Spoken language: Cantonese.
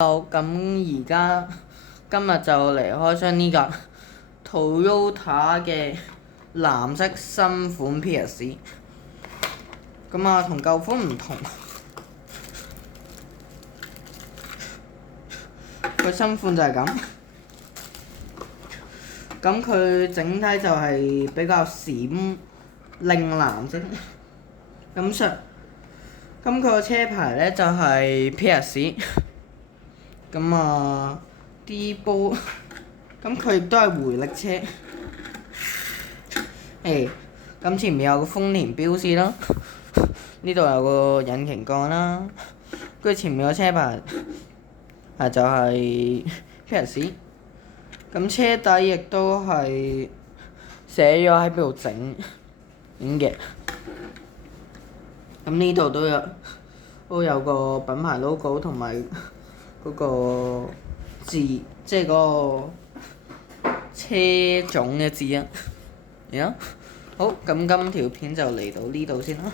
好，咁而家今日就嚟開箱呢架 Toyota 嘅藍色新款 PS。咁啊，同舊款唔同，佢新款就係咁。咁佢整體就係比較閃亮藍色。咁佢個車牌咧就係 PS。咁啊，啲波，咁佢亦都係回力車。咁前面有個豐田標誌啦，呢度有個引擎蓋啦，跟住前面個車牌就係 PS。咁車底亦都係寫咗喺邊度整嘅。咁呢度都有個品牌 logo 同埋嗰個字，即係嗰個車種嘅字啊。好，咁今條片就嚟到呢度先啦。